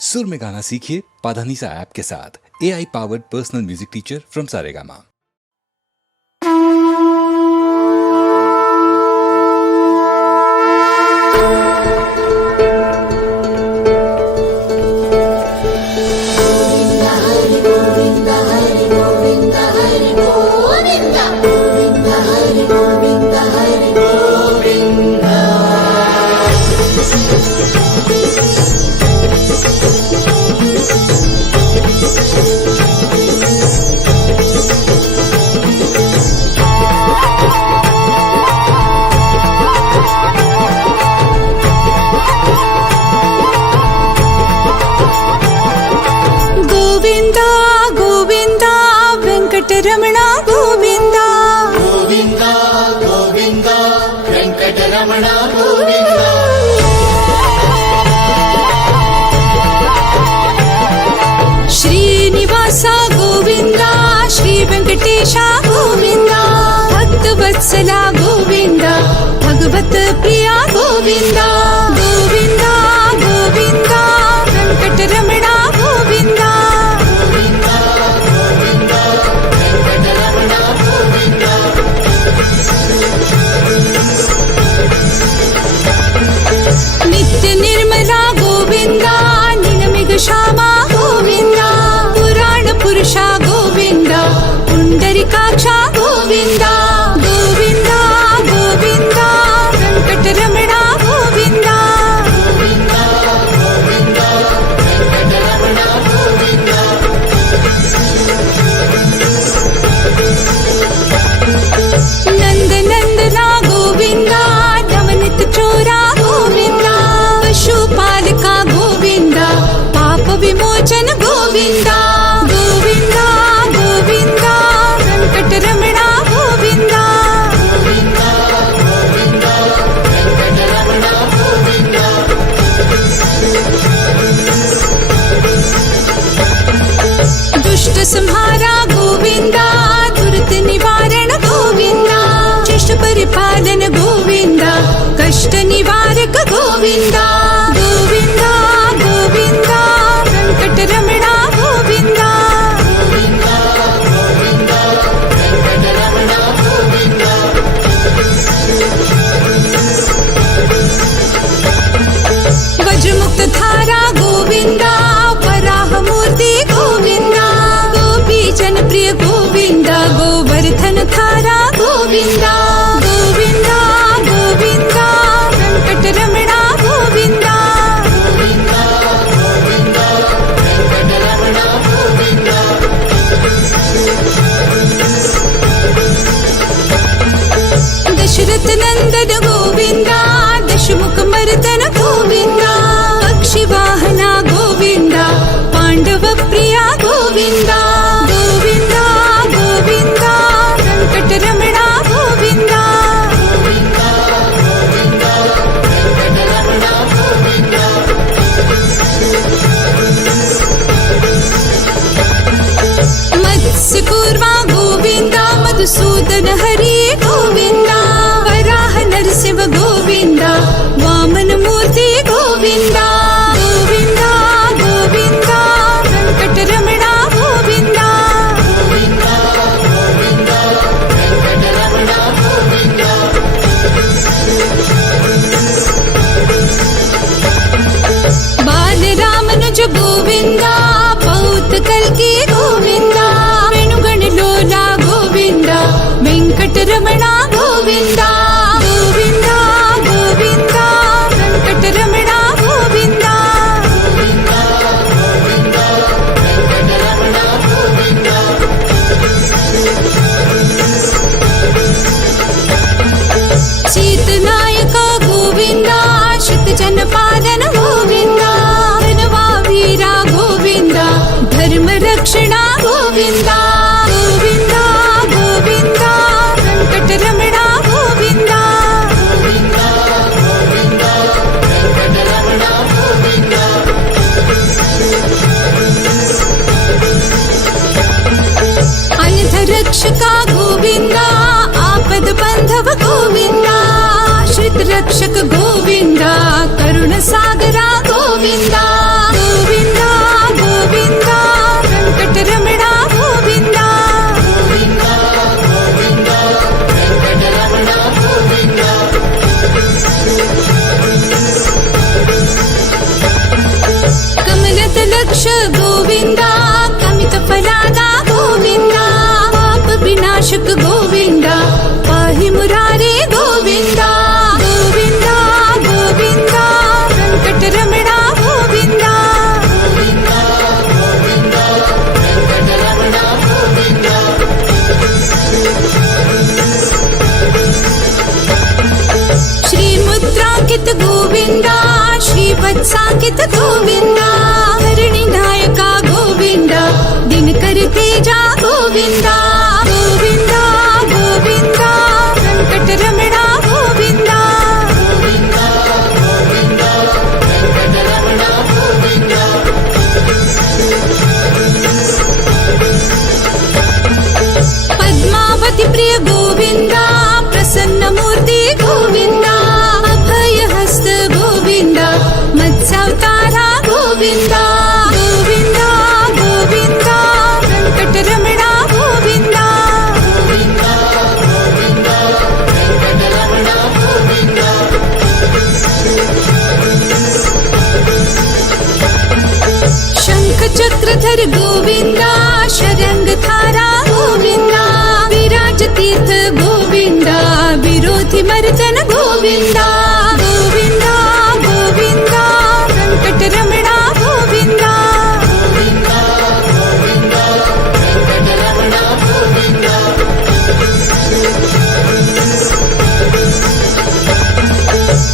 सुर में गाना सीखिए पाधानीसा ऐप के साथ। AI powered personal music teacher from Saregama. Ramana Govinda Govinda Govinda Venkataramana Govinda Srinivasa Govinda Shri Venkatesha Govinda भक्तवत्सला गोविंदा भगवत प्रिया गोविंदा गोविंदा गोविंदा वेंकटरमणा गोविंदा नित्य निर्मला गोविंदा निनमिग श्यामा गोविंदा पुराण पुरुषा गोविंदा पुंडरीकाक्षा गोविंदा गोविंदा गोविंदा वेंकटरमणा गोविंदा गोविंदा गोविंदा वेंकटरमणा गोविंदा नंद नंदना गोविंदा नवनित चोरा गोविंदा पशुपालका गोविंदा पाप विमोचन गोविंदा गोविंदा गोविंदा वेंकटरमणा गोविंदा गोविंदा गोविंदा वेंकटरमणा गोविंदा दुष्ट संहारा गोविंदा दुरित निवारण गोविंदा शिष्ट परिपालन गोविंदा कष्ट निवारक गोविंदा गोविंदा गोविंदा वेंकटरमणा गोविंदा गोविंदा गोविंदा वेंकटरमणा गोविंदा वज्रमुक्त धारा गोविंदा वराह मूर्ति गोविंदा गोपी जनप्रिय गोविंदा गोवर्धन धारा गोविंदा गोविंदा गोविंदा वेंकटरमणा गोविंदा गोविंदा गोविंदा वेंकटरमणा गोविंदा दशरथ नंदन गोविंदा दशमुख मर्दन गोविंदा पक्षी वाहना गोविंदा पांडव प्रिया गोविंदा गोविंदा गोविंदा वेंकटरमणा गोविंदा गोविंदा गोविंदा वेंकटरमणा गोविंदा मत्स्य कूर्मा गोविंदा मधुसूदन हरि गोविंदा वराह नरसिंह गोविंदा वामन मूर्ति गोविंदा गोविंदा गोविंदा वेंकटरमणा गोविंदा गोविंदा गोविंदा वेंकटरमणा गोविंदा बालरामनुज गोविंदा पौत कल्की गोविंदा वेणुगण लोला गोविंदा वेंकट रक्ष गोविन्द कमितफलादा गोविन्द पाप विनाशक गोविन्द पाहि मुरारे गोविन्द गोविन्द गोविन्द वेङ्कटरमण गोविन्द श्रीमुद्राङ्कित गोविन्द श्रीवत्साङ्कित गोविन्द हरिणिनायक गोविन्द दिनकर तेजा गोविन्द गोविन्द गोविन्द वेङ्कटरमण गोविन्द पद्मावती प्रिय गोविन्द प्रसन्नमूर्ति गोविन्द अभयहस्त गोविन्द मत्स्यावतारा गोविन्द गोविन्द गोविन्द वेङ्कटरमण गोविन्द शङ्खचक्रधर गोविन्द शरङ्गधारा गोविन्द विराज तीर्थ गोविन्द विरोधि मर्दन गोविन्द गोविन्द गोविन्द वेङ्कटरमण गोविन्द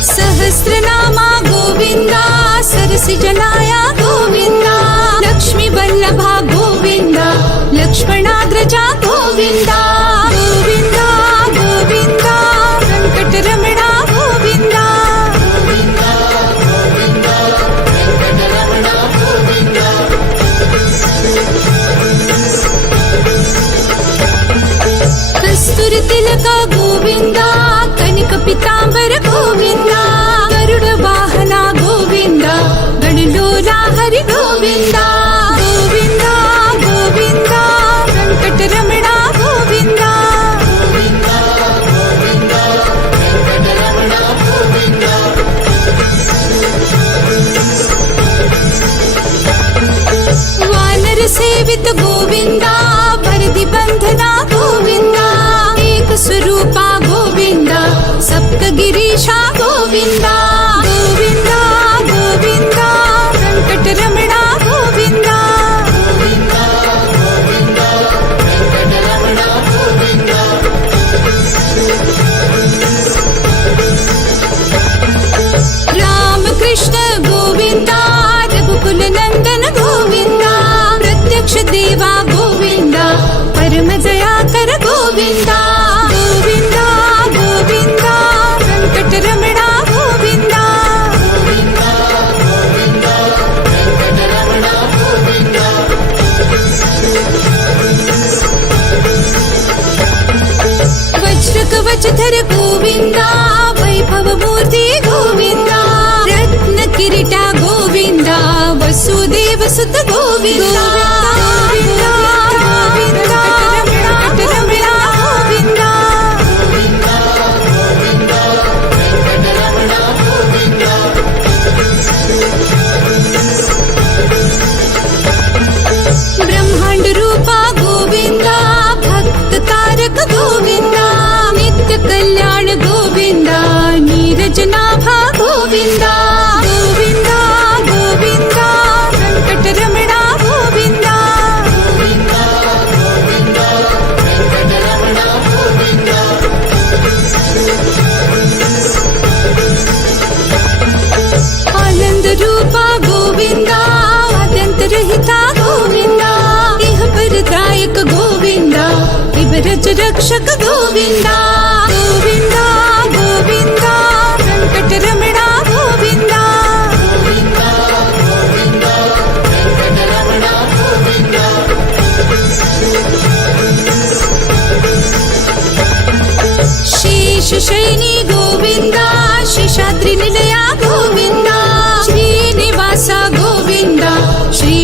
सहस्रनामा गोविन्द सरसिजनाय गोविन्द लक्ष्मी वल्लभा गोविन्द लक्ष्मणाग्रजा गोविन्द गोविन्द गोविन्द वेङ्कटरमण गोविन्द कस्तूरी तिलक गोविन्द कनक पीताम्बर गोविन्द गरुड वाहन गोविन्द गणलोला हरि गोविन्द गोविन्द गोविन्द वेङ्कटरमण गोविन्द वानर सेवित गोविन्द वरदि बन्धना गोविन्द एक स्वरूपा गोविन्द सप्तगिरीशा गोविन्द गोविन्द गोविन्द वेङ्कटरमण गोविन्द रामकृष्ण गोविन्द रघुकुल नन्दन गोविन्द प्रत्यक्ष देवा गोविन्द परम दयाकर गोविन्द गोविन्द गोविन्द वेङ्कटरमण गोविन्द वज्रकवचधर गोविन्द वैभव मूर्ति गोविन्द रत्न किरीट गोविन्द वसुदेव सुत गोविन्द गोविन्द गोविन्द वेङ्कटरमण गोविन्द ब्रह्माण्ड रूपा गोविन्द भक्त कारक गोविन्द नित्य कल्याण गोविन्द नीरजनाभा गोविन्द गोविन्द गोविन्द वेङ्कटरमण गोविन्द आनन्द रूपा गोविन्द आद्यन्तरहिता गोविन्द इह परदायक गोविन्द इवरज रक्षक गोविन्द गोविन्द गोविन्द वेङ्कटरमण गोविन्द शेषशयिनी गोविन्द शेषाद्रि निलया गोविन्द श्रीनिवास गोविन्द श्री